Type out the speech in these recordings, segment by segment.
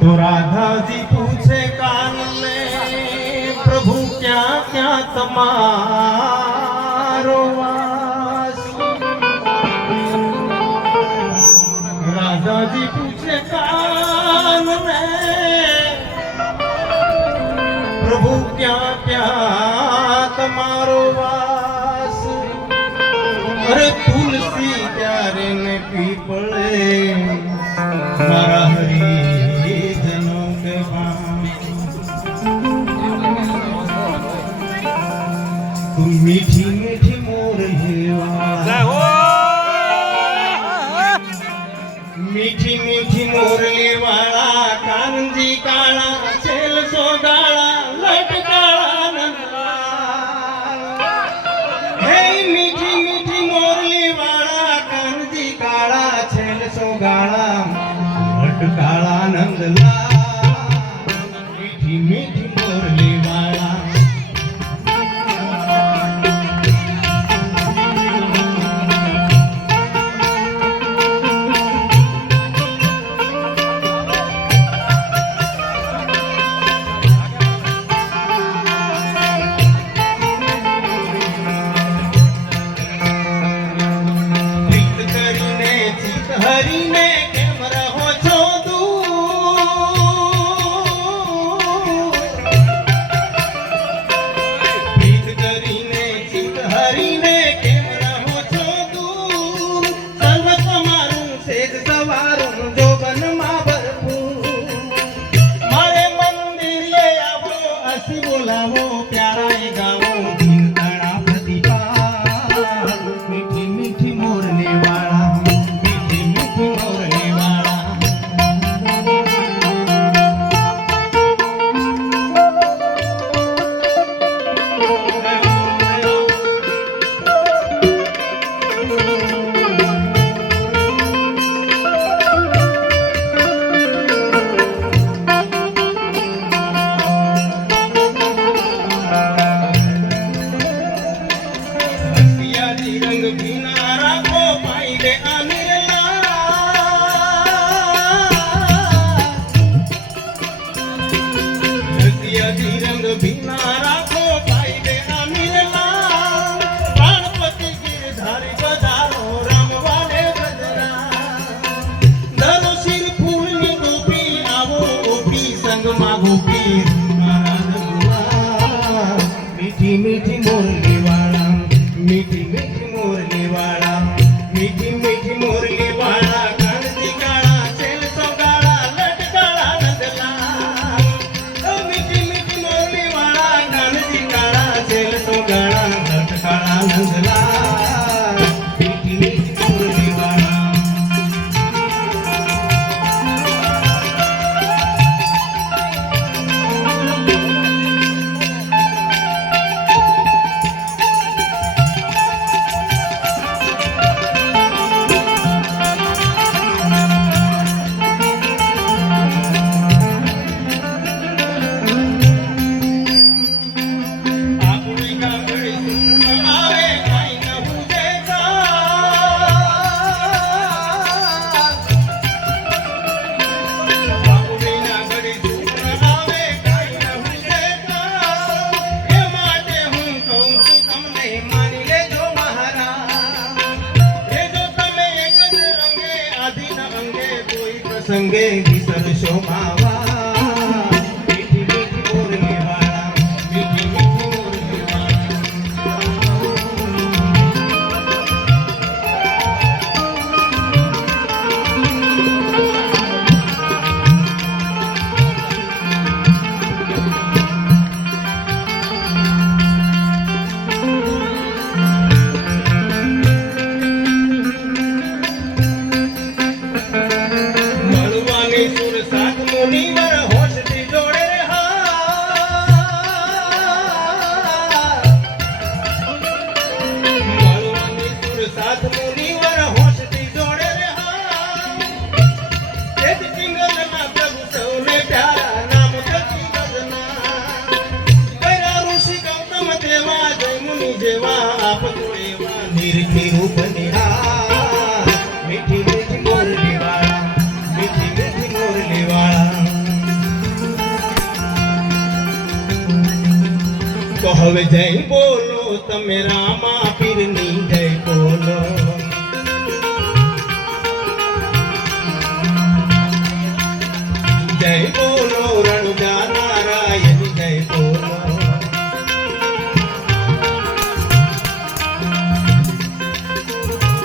तो राधा जी पूछे कान में प्रभु क्या क्या तुम्हारो वास। राधा जी पूछे कान में प्रभु क्या क्या तुम्हारो वास। अरे तुलसी क्यारे ने पीपळे मारा हरी जनों के तुम मीठी मीठी मोरली मीठी मीठी मोरली वाला कानजी काला छेल सो गाला लट काला नंदलाल। हे मीठी मीठी मोरली वाला कानजी काला छेल सो गाला लट काला नंदलाल। मीठी मीठी मोरली वाला हरीने केम रहो छो दूर। प्रीत करीने चित हरीने केम रहो छो दूर। सर्व તમારું સેજ સવારું જોબન માં ભરપૂર। મારે મંદિરે આવો હસી બોલાવો પ્યારા ગાવો દિન તણા પ્રતિભા। મીઠી મીઠી મોરલી વાળા रंग किनारा को पाइले अनिरला। रंग किनारा को पाइले अनिरला। गणपति गिरधारी बजारो रमवाले गजरा। धरो सिर फूलनी गोपी आवो गोपी संग मा गोपी मीठी मीठी मोरली वाला मीठी मीठी मोरली वाला मीठी मीठी मोरली वाला कानजी काला छेल सो गाला लट काला नंदलाल। ओ मीठी मीठी मोरली वाला कानजी काला छेल सो गाला लट काला नंदलाल। मीठी मीठी मोरली वाला संगे विसर शोभावा। मीठी मीठी मोरली वाला मीठी मीठी मोरली सुर सात मुनि તો હવે જય બોલો તમે રામા પીરની જય બોલો જય બોલો રણુજા નારાયણ જય બોલો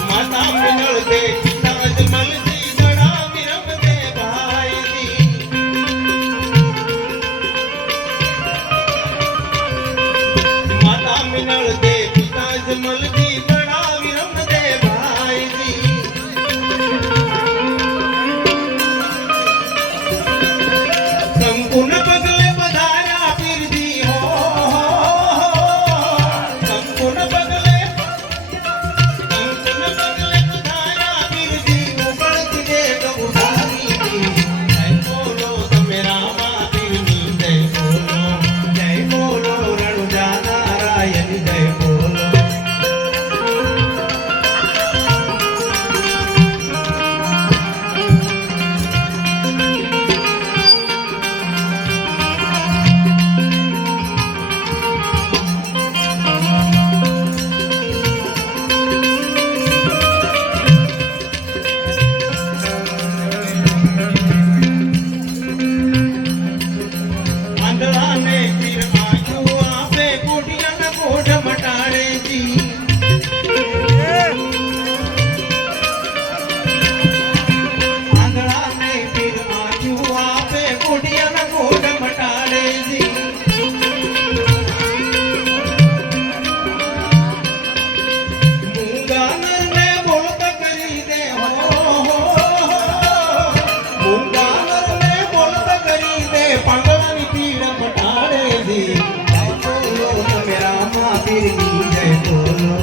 માતા મિનળ દે પિતા જમલજી દડા વિરમ દે ભાઈજી માતા મિનળ દે પિતા જમલજી દડા વિરમ દે ભાઈજી સંપૂર્ણ પગલે પધાર્યા પીરજી હો સંપૂર્ણ પગલે પધાર્યા પીરજી ઉગળતી દે ગૌધારી જય બોલો તમે રામા પીરની જય બોલો રણુજા નારાયણ જય બોલો આંધળાને પીર આંખું આપે કોઢિયાના કોઢ મટાડે જી આંધળાને પીર આંખું આપે કોઢિયાના કોઢ મટાડે જી મૂંગા નરને બોલતા કરી દે હો મૂંગા નરને બોલતા કરી દે પાંગળાની પીડ મટાડે જી જય બોલો તમે રામા પીરની જય બોલો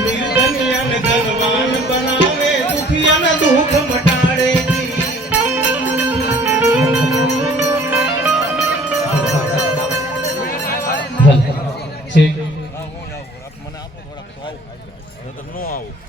નિર્ધનિયાને ધનવાન બનાવે દુખિયાના દુઃખ મટાડે જી ઠીક મને આપો થોડાક તો આવું ન આવું